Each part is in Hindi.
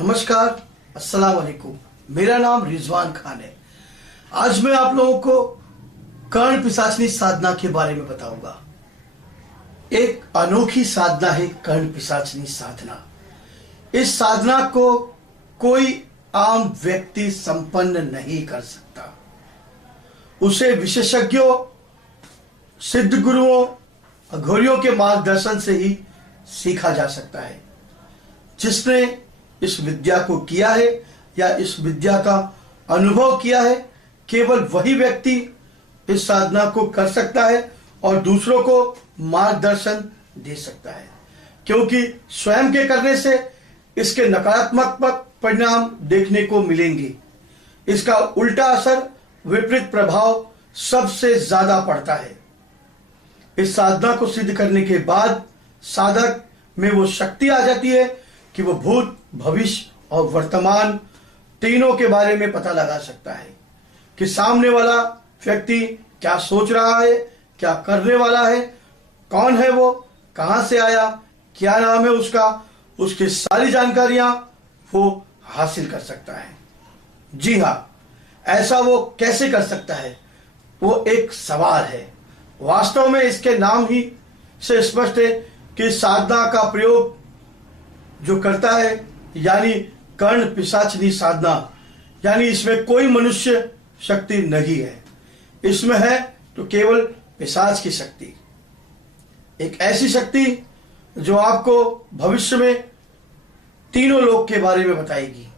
नमस्कार, अस्सलाम वालेकुम। मेरा नाम रिजवान खान है। आज मैं आप लोगों को कर्ण पिशाचनी साधना के बारे में बताऊंगा। एक अनोखी साधना है कर्ण पिशाचनी साधना। इस साधना को कोई आम व्यक्ति संपन्न नहीं कर सकता। उसे विशेषज्ञों, सिद्ध गुरुओं, अघोरियों के मार्गदर्शन से ही सीखा जा सकता है। जिसने इस विद्या को किया है या इस विद्या का अनुभव किया है, केवल वही व्यक्ति इस साधना को कर सकता है और दूसरों को मार्गदर्शन दे सकता है। क्योंकि स्वयं के करने से इसके नकारात्मक परिणाम देखने को मिलेंगे। इसका उल्टा असर, विपरीत प्रभाव सबसे ज्यादा पड़ता है। इस साधना को सिद्ध करने के बाद साधक में वो शक्ति आ जाती है कि वो भूत, भविष्य और वर्तमान तीनों के बारे में पता लगा सकता है कि सामने वाला व्यक्ति क्या सोच रहा है, क्या करने वाला है, कौन है वो, कहां से आया, क्या नाम है उसका, उसकी सारी जानकारियां वो हासिल कर सकता है। जी हां, ऐसा वो कैसे कर सकता है, वो एक सवाल है। वास्तव में इसके नाम ही से स्पष्ट है कि साधना का प्रयोग जो करता है, यानी कर्ण पिशाचनी साधना, यानी इसमें कोई मनुष्य शक्ति नहीं है। इसमें है तो केवल पिशाच की शक्ति, एक ऐसी शक्ति जो आपको भविष्य में तीनों लोक के बारे में बताएगी।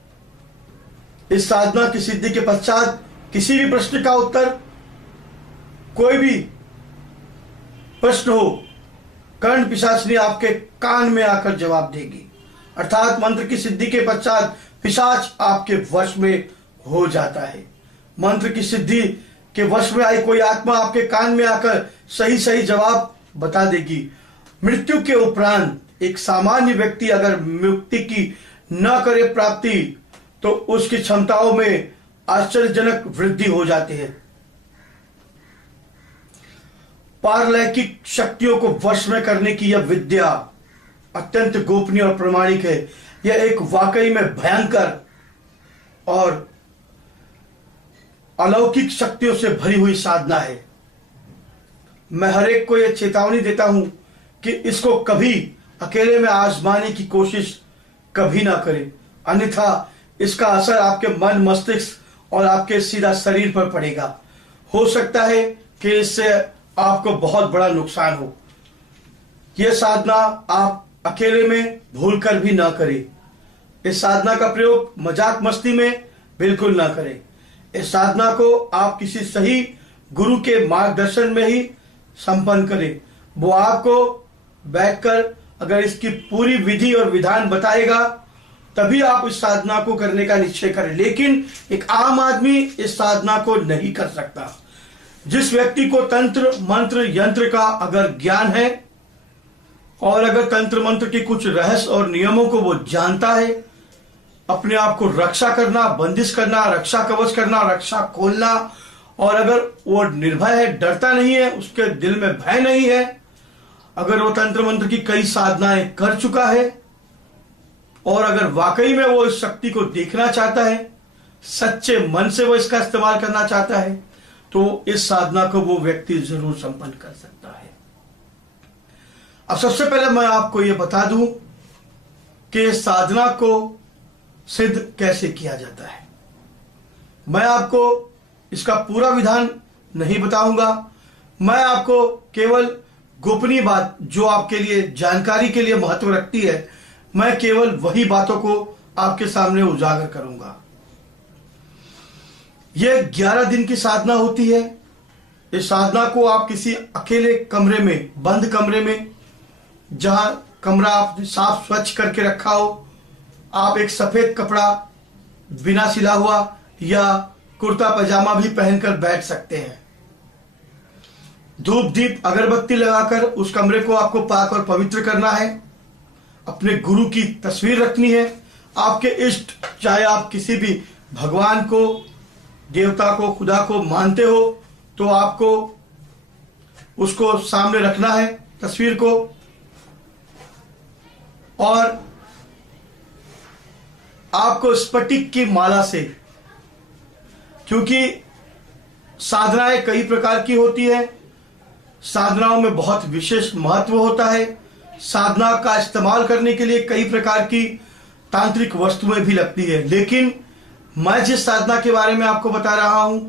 इस साधना की सिद्धि के पश्चात किसी भी प्रश्न का उत्तर, कोई भी प्रश्न हो, कर्ण पिशाचनी आपके कान में आकर जवाब देगी। अर्थात मंत्र की सिद्धि के पश्चात पिशाच आपके वश में हो जाता है। मंत्र की सिद्धि के वश में आई कोई आत्मा आपके कान में आकर सही सही जवाब बता देगी। मृत्यु के उपरांत एक सामान्य व्यक्ति अगर मुक्ति की न करे प्राप्ति, तो उसकी क्षमताओं में आश्चर्यजनक वृद्धि हो जाती है। पारलौकिक शक्तियों को वश में करने की यह विद्या अत्यंत गोपनीय और प्रामाणिक है। यह एक वाकई में भयंकर और अलौकिक शक्तियों से भरी हुई साधना है। मैं हर एक को यह चेतावनी देता हूं कि इसको कभी अकेले में आजमाने की कोशिश कभी ना करें, अन्यथा इसका असर आपके मन, मस्तिष्क और आपके सीधा शरीर पर पड़ेगा। हो सकता है कि इससे आपको बहुत बड़ा नुकसान हो। यह साधना आप अकेले में भूलकर भी ना करें। इस साधना का प्रयोग मजाक मस्ती में बिल्कुल ना करें। इस साधना को आप किसी सही गुरु के मार्गदर्शन में ही संपन्न करें। वो आपको बैठकर अगर इसकी पूरी विधि और विधान बताएगा, तभी आप इस साधना को करने का निश्चय करें। लेकिन एक आम आदमी इस साधना को नहीं कर सकता। जिस व्यक्ति को तंत्र, मंत्र, यंत्र का अगर ज्ञान है और अगर तंत्र मंत्र के कुछ रहस्य और नियमों को वो जानता है, अपने आप को रक्षा करना, बंदिश करना, रक्षा कवच करना, रक्षा खोलना, और अगर वो निर्भय है, डरता नहीं है, उसके दिल में भय नहीं है, अगर वो तंत्र मंत्र की कई साधनाएं कर चुका है और अगर वाकई में वो इस शक्ति को देखना चाहता है, सच्चे मन से वो इसका इस्तेमाल करना चाहता है, तो इस साधना को वो व्यक्ति जरूर संपन्न कर सकता है। अब सबसे पहले मैं आपको यह बता दूं कि इस साधना को सिद्ध कैसे किया जाता है। मैं आपको इसका पूरा विधान नहीं बताऊंगा। मैं आपको केवल गोपनीय बात, जो आपके लिए जानकारी के लिए महत्व रखती है, मैं केवल वही बातों को आपके सामने उजागर करूंगा। यह 11 दिन की साधना होती है। इस साधना को आप किसी अकेले कमरे में, बंद कमरे में, जहां कमरा आप साफ स्वच्छ करके रखा हो, आप एक सफेद कपड़ा बिना सिला हुआ या कुर्ता पजामा भी पहनकर बैठ सकते हैं। धूप, दीप, अगरबत्ती लगाकर उस कमरे को आपको पाक और पवित्र करना है। अपने गुरु की तस्वीर रखनी है। आपके इष्ट, चाहे आप किसी भी भगवान को, देवता को, खुदा को मानते हो, तो आपको उसको सामने रखना है, तस्वीर को। और आपको स्फटिक की माला से, क्योंकि साधनाएं कई प्रकार की होती है, साधनाओं में बहुत विशेष महत्व होता है, साधना का इस्तेमाल करने के लिए कई प्रकार की तांत्रिक वस्तुएं भी लगती है, लेकिन मैं जिस साधना के बारे में आपको बता रहा हूं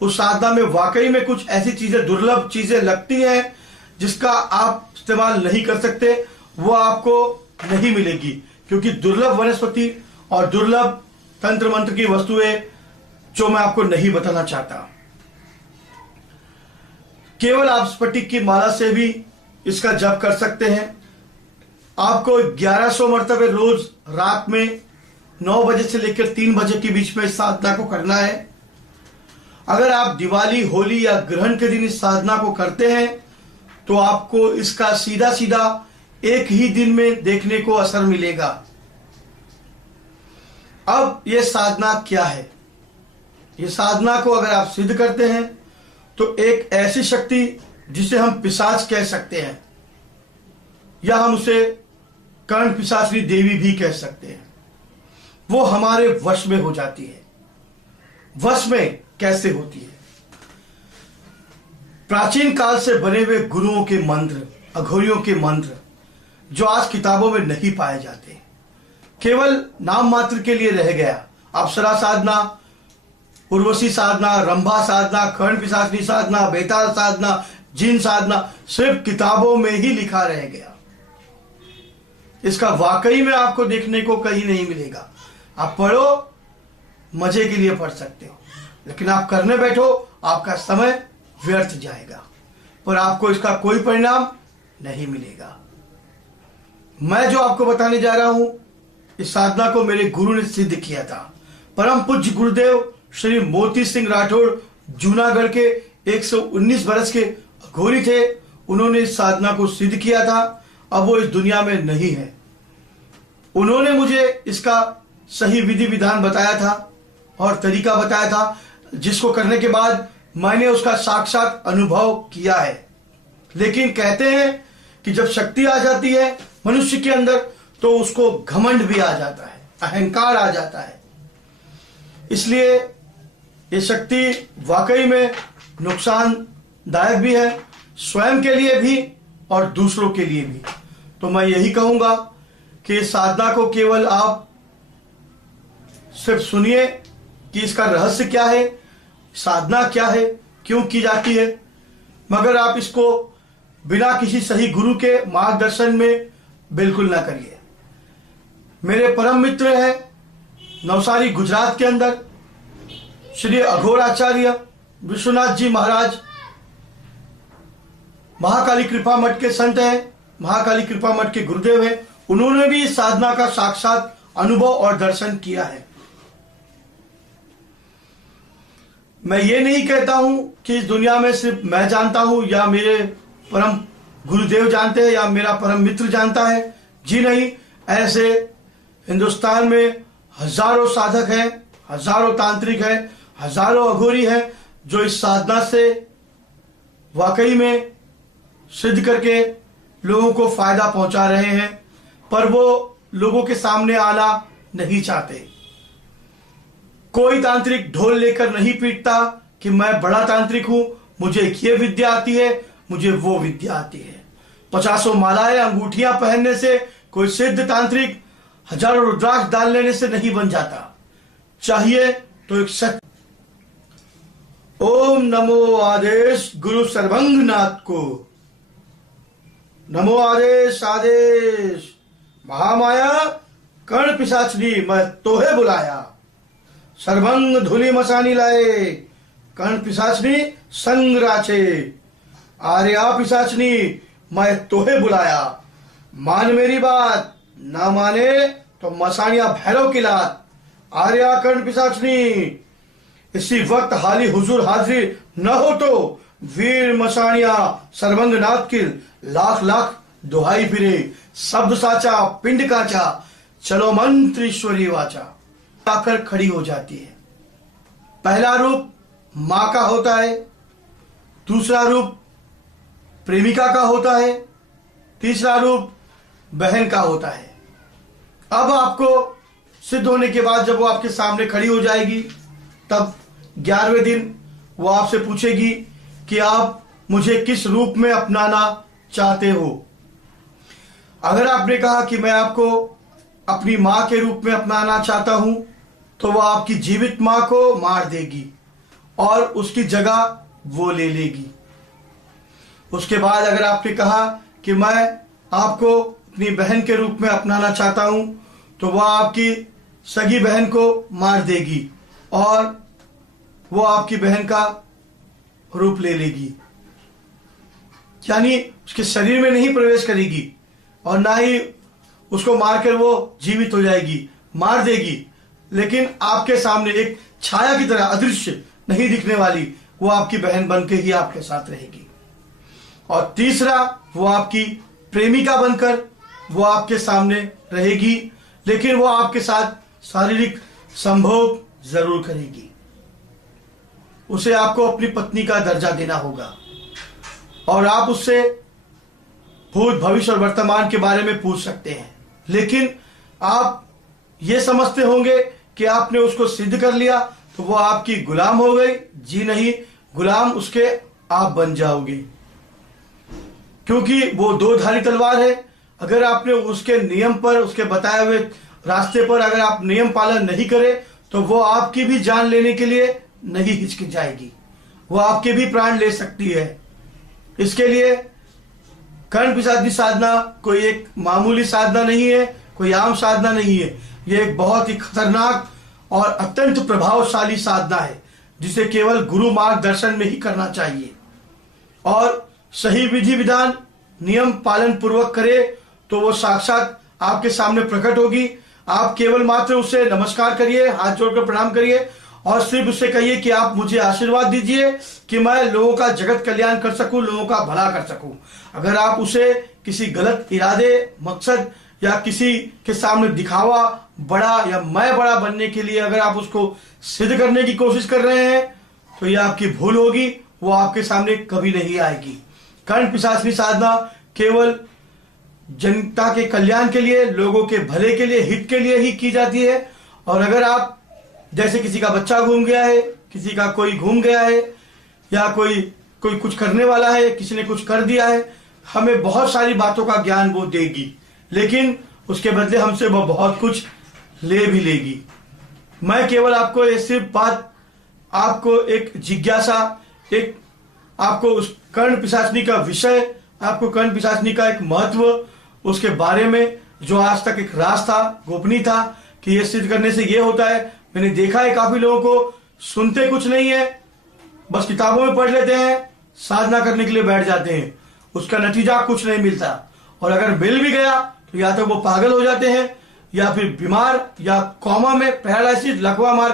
उस साधना में वाकई में कुछ ऐसी चीजें, दुर्लभ चीजें लगती हैं जिसका आप इस्तेमाल नहीं कर सकते, वो आपको नहीं मिलेगी, क्योंकि दुर्लभ वनस्पति और दुर्लभ तंत्र मंत्र की वस्तुएं जो मैं आपको नहीं बताना चाहता। केवल आप स्फटिक की माला से भी इसका जप कर सकते हैं। आपको 1100 मरतबे रोज रात में 9 बजे से लेकर 3 बजे के बीच में इस साधना को करना है। अगर आप दिवाली, होली या ग्रहण के दिन इस साधना को करते हैं तो आपको इसका सीधा सीधा एक ही दिन में देखने को असर मिलेगा। अब यह साधना क्या है? यह साधना को अगर आप सिद्ध करते हैं तो एक ऐसी शक्ति जिसे हम पिशाच कह सकते हैं, या हम उसे कर्ण पिशाचनी देवी भी कह सकते हैं, वो हमारे वश में हो जाती है। वश में कैसे होती है? प्राचीन काल से बने हुए गुरुओं के मंत्र, अघोरियों के मंत्र जो आज किताबों में नहीं पाए जाते, केवल नाम मात्र के लिए रह गया। अप्सरा साधना, उर्वशी साधना, रंभा साधना, कर्ण पिशाचनी साधना, बेताल साधना, जिन साधना सिर्फ किताबों में ही लिखा रह गया। इसका वाकई में आपको देखने को कहीं नहीं मिलेगा। आप पढ़ो, मजे के लिए पढ़ सकते हो, लेकिन आप करने बैठो आपका समय व्यर्थ जाएगा, पर आपको इसका कोई परिणाम नहीं मिलेगा। मैं जो आपको बताने जा रहा हूं, इस साधना को मेरे गुरु ने सिद्ध किया था। परम पूज्य गुरुदेव श्री मोती सिंह राठौड़ जूनागढ़ के 119 बरस के अघोरी थे। उन्होंने इस साधना को सिद्ध किया था। अब वो इस दुनिया में नहीं है। उन्होंने मुझे इसका सही विधि विधान बताया था और तरीका बताया था, जिसको करने के बाद मैंने उसका साक्षात अनुभव किया है। लेकिन कहते हैं कि जब शक्ति आ जाती है मनुष्य के अंदर तो उसको घमंड भी आ जाता है, अहंकार आ जाता है। इसलिए ये शक्ति वाकई में नुकसानदायक भी है, स्वयं के लिए भी और दूसरों के लिए भी। तो मैं यही कहूंगा कि इस साधना को केवल आप सिर्फ सुनिए कि इसका रहस्य क्या है, साधना क्या है, क्यों की जाती है, मगर आप इसको बिना किसी सही गुरु के मार्गदर्शन में बिल्कुल ना करिए। मेरे परम मित्र हैं नवसारी गुजरात के अंदर श्री अघोराचार्य विश्वनाथ जी महाराज, महाकाली कृपा मठ के संत हैं, महाकाली कृपा मठ के गुरुदेव हैं। उन्होंने भी इस साधना का साक्षात अनुभव और दर्शन किया है। मैं ये नहीं कहता हूं कि इस दुनिया में सिर्फ मैं जानता हूं या मेरे परम गुरुदेव जानते हैं या मेरा परम मित्र जानता है। जी नहीं, ऐसे हिंदुस्तान में हजारों साधक हैं, हजारों तांत्रिक हैं, हजारों अघोरी हैं जो इस साधना से वाकई में सिद्ध करके लोगों को फायदा पहुंचा रहे हैं, पर वो लोगों के सामने आना नहीं चाहते। कोई तांत्रिक ढोल लेकर नहीं पीटता कि मैं बड़ा तांत्रिक हूं, मुझे ये विद्या आती है, मुझे वो विद्या आती है। 50 मालाएं, अंगूठियां पहनने से कोई सिद्ध तांत्रिक हजारों रुद्राक्ष डाल लेने से नहीं बन जाता। चाहिए तो एक सत्य। ओम नमो आदेश गुरु सर्वंगनाथ को, नमो आदेश आदेश महामाया कर्ण पिशाचनी मैं तोहे बुलाया, सर्वंग धूलि मसानी लाए कर्ण पिशाचनी संग राचे, आर्या पिशाचनी मैं तोहे बुलाया, मान मेरी बात, ना माने तो मसानिया भैरव की लात, आर्या कर्ण पिशाचनी। इसी वक्त हाली हुजूर हाजिर न हो तो वीर मसानिया सर्वंगनाथ की लाख लाख दुहाई फिरे, शब्द साचा पिंड काचा, चलो मंत्र ईश्वरी वाचा। आकर खड़ी हो जाती है। पहला रूप मां का होता है, दूसरा रूप प्रेमिका का होता है, तीसरा रूप बहन का होता है। अब आपको सिद्ध होने के बाद जब वो आपके सामने खड़ी हो जाएगी, तब 11वें दिन वो आपसे पूछेगी कि आप मुझे किस रूप में अपनाना चाहते हो। अगर आपने कहा कि मैं आपको अपनी मां के रूप में अपनाना चाहता हूं, तो वह आपकी जीवित मां को मार देगी और उसकी जगह वो ले लेगी। उसके बाद अगर आपने कहा कि मैं आपको अपनी बहन के रूप में अपनाना चाहता हूं, तो वह आपकी सगी बहन को मार देगी और वो आपकी बहन का रूप ले लेगी, यानी उसके शरीर में नहीं प्रवेश करेगी और ना ही उसको मारकर वो जीवित हो जाएगी, मार देगी, लेकिन आपके सामने एक छाया की तरह अदृश्य नहीं दिखने वाली वो आपकी बहन बनके ही आपके साथ रहेगी। और तीसरा, वो आपकी प्रेमिका बनकर वो आपके सामने रहेगी, लेकिन वो आपके साथ शारीरिक संभोग जरूर करेगी। उसे आपको अपनी पत्नी का दर्जा देना होगा और आप उससे भूत, भविष्य और वर्तमान के बारे में पूछ सकते हैं, लेकिन आप ये समझते होंगे कि आपने उसको सिद्ध कर लिया तो वो आपकी गुलाम हो गई। जी नहीं, गुलाम उसके आप बन जाओगे, क्योंकि वो दो धारी तलवार है। अगर आपने उसके नियम पर, उसके बताए हुए रास्ते पर अगर आप नियम पालन नहीं करें, तो वो आपकी भी जान लेने के लिए नहीं हिचकिचाएगी, वो आपके भी प्राण ले सकती है। इसके लिए कर्ण पिशाचिनी साधना कोई एक मामूली साधना नहीं है, कोई आम साधना नहीं है। यह एक बहुत ही खतरनाक और अत्यंत प्रभावशाली साधना है, जिसे केवल गुरु मार्गदर्शन में ही करना चाहिए और सही विधि विधान नियम पालन पूर्वक करे तो वो साक्षात आपके सामने प्रकट होगी। आप केवल मात्र उसे नमस्कार करिए, हाथ जोड़कर प्रणाम करिए और सिर्फ उससे कहिए कि आप मुझे आशीर्वाद दीजिए कि मैं लोगों का जगत कल्याण कर सकूं, लोगों का भला कर सकूं। अगर आप उसे किसी गलत इरादे, मकसद या किसी के सामने दिखावा, बड़ा या मैं बड़ा बनने के लिए अगर आप उसको सिद्ध करने की कोशिश कर रहे हैं, तो यह आपकी भूल होगी, वो आपके सामने कभी नहीं आएगी। कर्ण पिशाचिनी साधना केवल जनता के कल्याण के लिए, लोगों के भले के लिए, हित के लिए ही की जाती है। और अगर आप, जैसे किसी का बच्चा घूम गया है, किसी का कोई घूम गया है, या कोई कुछ करने वाला है, किसी ने कुछ कर दिया है, हमें बहुत सारी बातों का ज्ञान वो देगी, लेकिन उसके बदले हमसे वो बहुत कुछ ले भी लेगी। मैं केवल आपको ये सिर्फ बात, आपको एक जिज्ञासा, एक आपको उस कर्ण पिशाचिनी का विषय, आपको कर्ण पिशाचिनी का एक महत्व, उसके बारे में जो आज तक एक राज था, गोपनीय था कि ये सिद्ध करने से ये होता है। मैंने देखा है काफी लोगों को, सुनते कुछ नहीं है, बस किताबों में पढ़ लेते हैं, साधना करने के लिए बैठ जाते हैं, उसका नतीजा कुछ नहीं मिलता। और अगर मिल भी गया तो या तो वो पागल हो जाते हैं, या फिर बीमार, या कोमा में, पैरालिसिस, लकवा मार